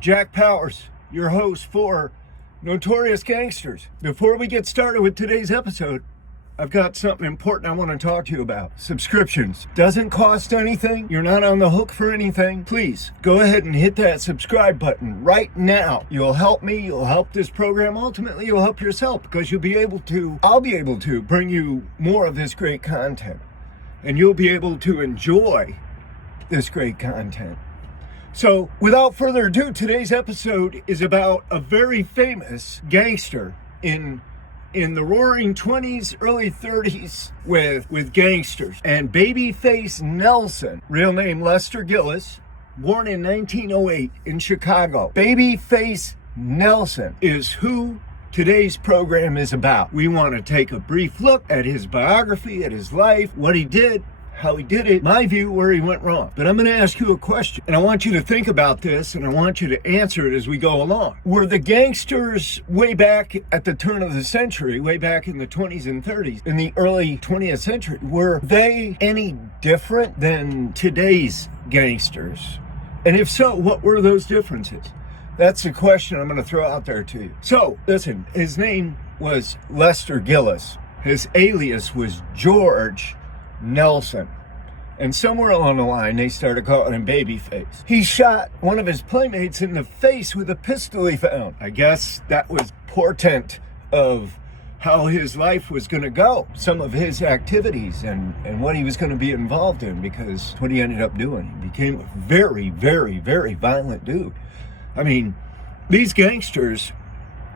Jack Powers, your host for Notorious Gangsters. Before we get started with today's episode, I've got something important I want to talk to you about. Subscriptions. Doesn't cost anything. You're not on the hook for anything. Please go ahead and hit that subscribe button right now. You'll help me. You'll help this program. Ultimately, you'll help yourself because I'll be able to bring you more of this great content. And you'll be able to enjoy this great content. So, without further ado, today's episode is about a very famous gangster in the roaring 20s, early 30s with Gangsters. And Babyface Nelson, real name Lester Gillis, born in 1908 in Chicago. Babyface Nelson is who today's program is about. We want to take a brief look at his biography, at his life, what he did, how he did it, my view, where he went wrong. But I'm going to ask you a question, and I want you to think about this, and I want you to answer it as we go along. Were the gangsters way back at the turn of the century, way back in the 20s and 30s, in the early 20th century, were they any different than today's gangsters? And if so, what were those differences? That's the question I'm going to throw out there to you. So, listen, his name was Lester Gillis. His alias was George Nelson. And somewhere along the line, they started calling him Babyface. He shot one of his playmates in the face with a pistol he found. I guess that was portent of how his life was going to go, some of his activities and what he was going to be involved in, because what he ended up doing, he became a very, very, very violent dude. I mean, these gangsters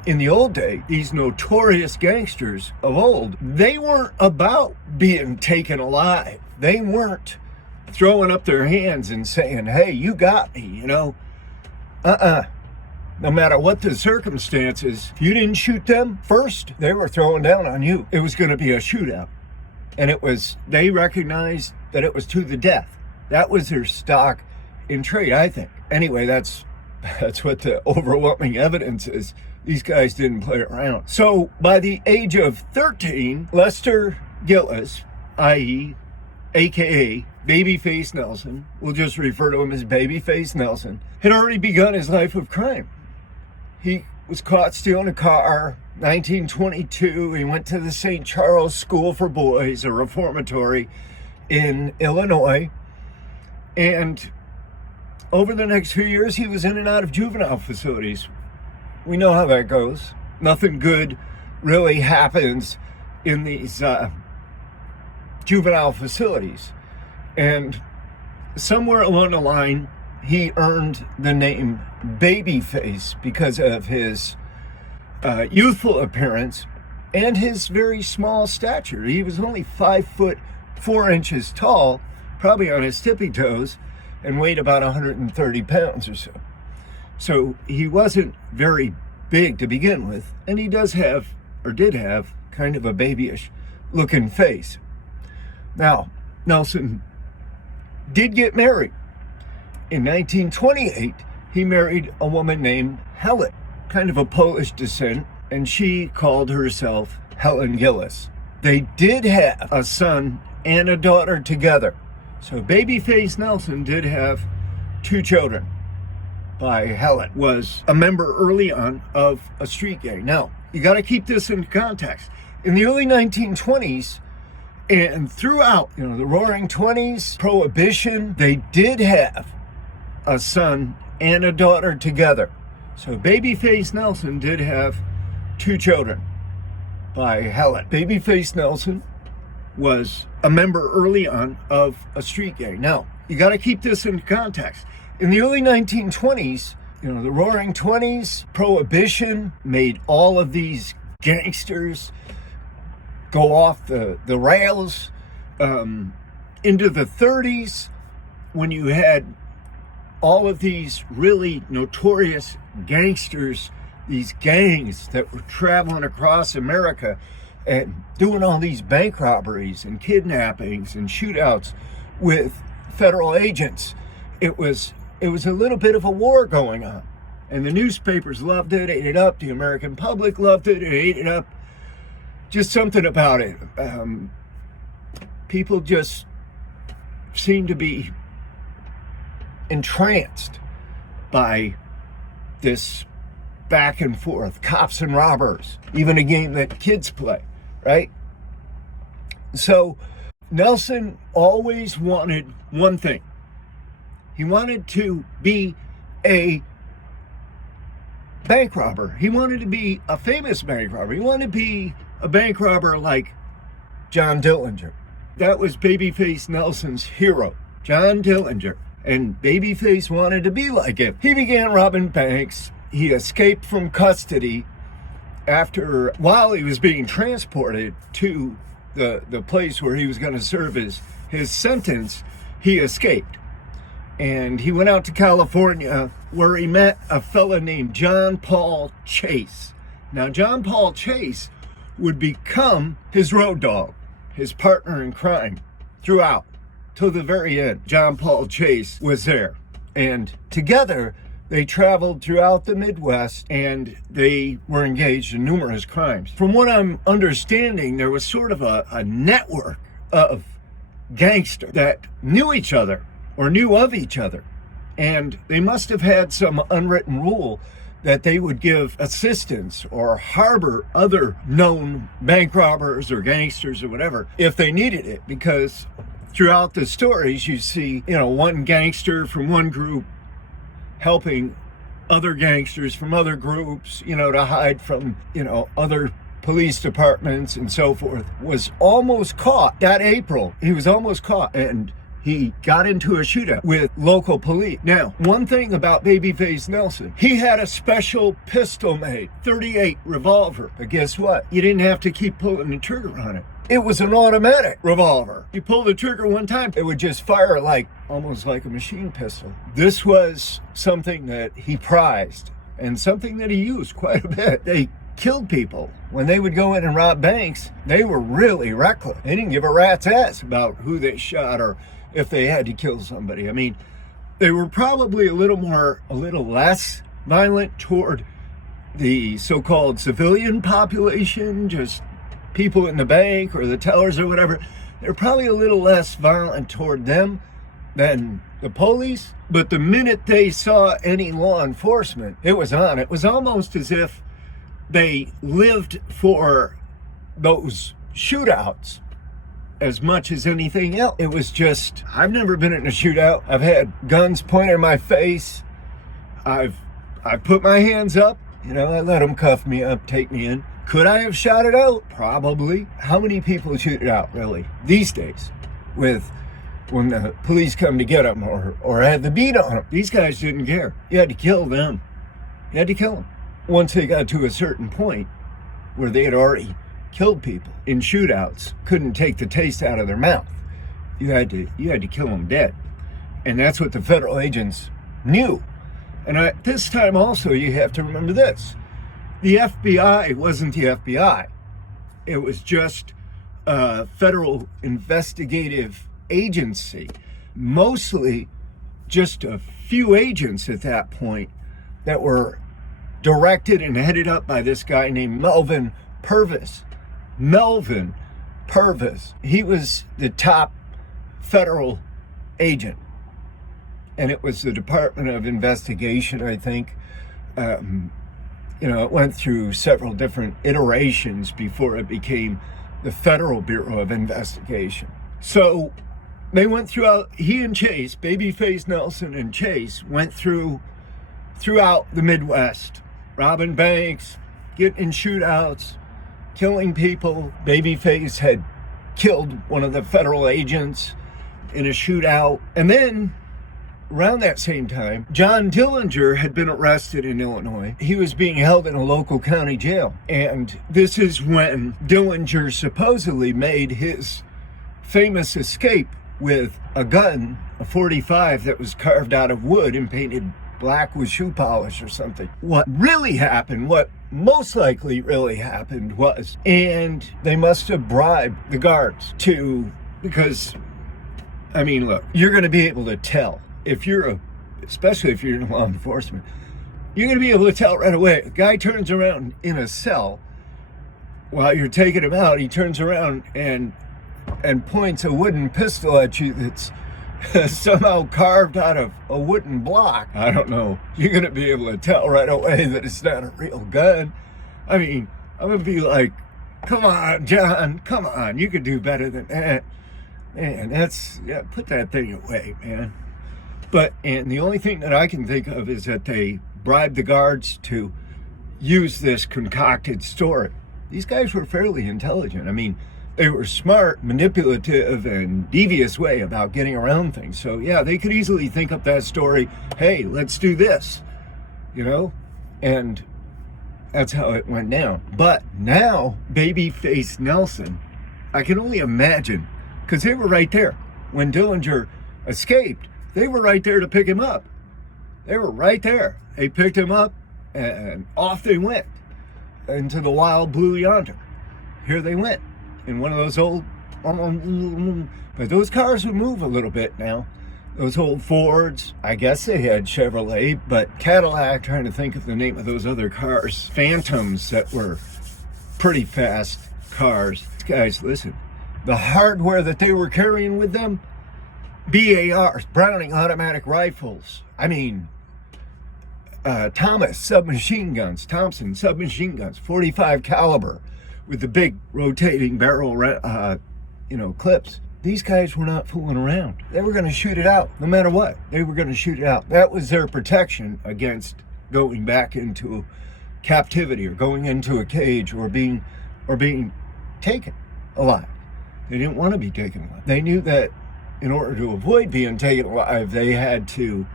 in the old day, these notorious gangsters of old, they weren't about being taken alive. They weren't throwing up their hands and saying, hey, you got me, you know. No matter what the circumstances, if you didn't shoot them first, they were throwing down on you. It was going to be a shootout. And they recognized that it was to the death. That was their stock in trade, I think. Anyway, that's what the overwhelming evidence is. These guys didn't play around. So by the age of 13, Lester Gillis, i.e., a.k.a. Babyface Nelson, we'll just refer to him as Babyface Nelson, had already begun his life of crime. He was caught stealing a car, 1922. He went to the St. Charles School for Boys, a reformatory in Illinois. And over the next few years, he was in and out of juvenile facilities. We know how that goes. Nothing good really happens in these juvenile facilities. And somewhere along the line, he earned the name Babyface because of his youthful appearance and his very small stature. He was only 5'4" tall, probably on his tippy toes, and weighed about 130 pounds or so. So he wasn't very big to begin with, and he did have kind of a babyish looking face. Now, Nelson did get married. In 1928, he married a woman named Helen, kind of a Polish descent, and she called herself Helen Gillis. They did have a son and a daughter together. So Babyface Nelson did have 2 children. By Helen, was a member early on of a street gang. Now, you got to keep this in context. In the early 1920s and throughout, the roaring 20s, Prohibition, they did have a son and a daughter together. So Babyface Nelson did have 2 children by Helen. Babyface Nelson was a member early on of a street gang. Now, you got to keep this in context. In the early 1920s, the roaring 20s, Prohibition made all of these gangsters go off the rails. Into the 30s, when you had all of these really notorious gangsters, these gangs that were traveling across America and doing all these bank robberies and kidnappings and shootouts with federal agents, it was a little bit of a war going on. And the newspapers loved it, ate it up. The American public loved it, ate it up. Just something about it. People just seemed to be entranced by this back and forth, cops and robbers, even a game that kids play, right? So Nelson always wanted one thing. He wanted to be a bank robber. He wanted to be a famous bank robber. He wanted to be a bank robber like John Dillinger. That was Babyface Nelson's hero, John Dillinger. And Babyface wanted to be like him. He began robbing banks. He escaped from custody while he was being transported to the place where he was going to serve his sentence. He escaped. And he went out to California, where he met a fella named John Paul Chase. Now, John Paul Chase would become his road dog, his partner in crime throughout, till the very end. John Paul Chase was there. And together, they traveled throughout the Midwest, and they were engaged in numerous crimes. From what I'm understanding, there was sort of a network of gangsters that knew each other, or knew of each other. And they must have had some unwritten rule that they would give assistance or harbor other known bank robbers or gangsters or whatever if they needed it. Because throughout the stories, you see, one gangster from one group helping other gangsters from other groups, to hide from, other police departments and so forth. Was almost caught that April. He was almost caught, and he got into a shootout with local police. Now, one thing about Babyface Nelson, he had a special pistol made, .38 revolver. But guess what? You didn't have to keep pulling the trigger on it. It was an automatic revolver. You pull the trigger one time, it would just fire almost like a machine pistol. This was something that he prized and something that he used quite a bit. They killed people. When they would go in and rob banks, they were really reckless. They didn't give a rat's ass about who they shot or if they had to kill somebody. I mean, they were probably a little less violent toward the so-called civilian population, just people in the bank or the tellers or whatever. They're probably a little less violent toward them than the police. But the minute they saw any law enforcement, it was on. It was almost as if they lived for those shootouts as much as anything else. It was just, I've never been in a shootout. I've had guns pointed in my face. I put my hands up. I let them cuff me up, take me in. Could I have shot it out? Probably. How many people shoot it out, really, these days, when the police come to get them or had the beat on them? These guys didn't care. You had to kill them. You had to kill them. Once they got to a certain point where they had already killed people in shootouts, couldn't take the taste out of their mouth. You had to kill them dead. And that's what the federal agents knew. And this time also, you have to remember this. The FBI wasn't the FBI. It was just a federal investigative agency. Mostly just a few agents at that point that were directed and headed up by this guy named Melvin Purvis. Melvin Purvis. He was the top federal agent. And it was the Department of Investigation, I think. It went through several different iterations before it became the Federal Bureau of Investigation. So they went he and Chase, Babyface Nelson and Chase, went throughout the Midwest, robbing banks, getting in shootouts, killing people. Babyface had killed one of the federal agents in a shootout. And then, around that same time, John Dillinger had been arrested in Illinois. He was being held in a local county jail. And this is when Dillinger supposedly made his famous escape with a gun, a .45 that was carved out of wood and painted black with shoe polish or something. What most likely really happened was, and they must have bribed the guards because, look, you're going to be able to tell especially if you're in law enforcement, you're going to be able to tell right away. A guy turns around in a cell while you're taking him out. He turns around and points a wooden pistol at you that's somehow carved out of a wooden block. I don't know. You're going to be able to tell right away that it's not a real gun. I mean, I'm going to be like, come on, John, come on. You could do better than that. Man, put that thing away, man. And the only thing that I can think of is that they bribed the guards to use this concocted story. These guys were fairly intelligent. I mean, they were smart, manipulative, and devious way about getting around things. So yeah, they could easily think up that story. Hey, let's do this, and that's how it went down. But now, Babyface Nelson, I can only imagine, because they were right there when Dillinger escaped. They were right there to pick him up. They were right there. They picked him up, and off they went into the wild blue yonder. Here they went in one of those old, but those cars would move a little bit now. Those old Fords, I guess they had Chevrolet, but Cadillac, trying to think of the name of those other cars, Phantoms that were pretty fast cars. Guys, listen, the hardware that they were carrying with them, BARs, Browning automatic rifles. I mean, Thompson submachine guns, 45 caliber with the big rotating barrel, clips. These guys were not fooling around. They were going to shoot it out, no matter what. They were going to shoot it out. That was their protection against going back into captivity or going into a cage or being taken alive. They didn't want to be taken alive. They knew that in order to avoid being taken alive, they had to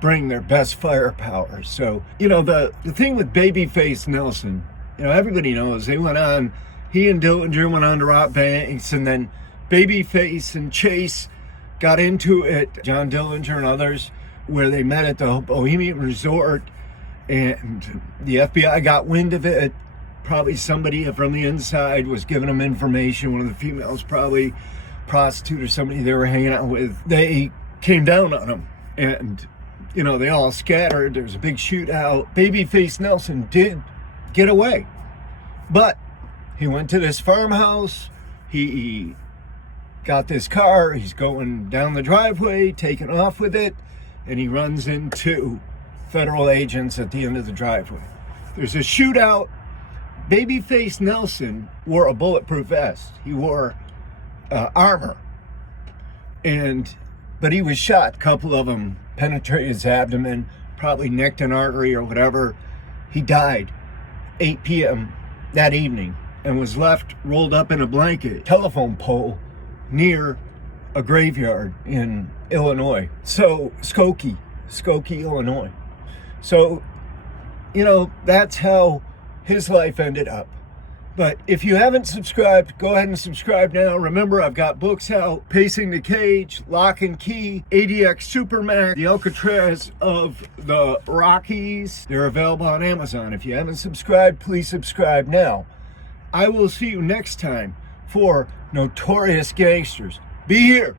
bring their best firepower. So, the thing with Babyface Nelson, everybody knows he and Dillinger went on to rob banks, and then Babyface and Chase got into it, John Dillinger and others, where they met at the Bohemian Resort, and the FBI got wind of it. Probably somebody from the inside was giving them information. One of the females, probably prostitute or somebody they were hanging out with. They came down on them, and they all scattered. There was a big shootout. Babyface Nelson did get away, but he went to this farmhouse. He got this car. He's going down the driveway, taking off with it, and he runs into federal agents at the end of the driveway. There's a shootout. Babyface Nelson wore a bulletproof vest. He wore armor, but he was shot. A couple of them penetrated his abdomen, probably nicked an artery or whatever. He died 8 p.m. that evening and was left rolled up in a blanket, telephone pole near a graveyard in Illinois. So Skokie, Illinois. So, that's how his life ended up. But if you haven't subscribed, go ahead and subscribe now. Remember, I've got books out: Pacing the Cage, Lock and Key, ADX Supermax, The Alcatraz of the Rockies. They're available on Amazon. If you haven't subscribed, please subscribe now. I will see you next time for Notorious Gangsters. Be here.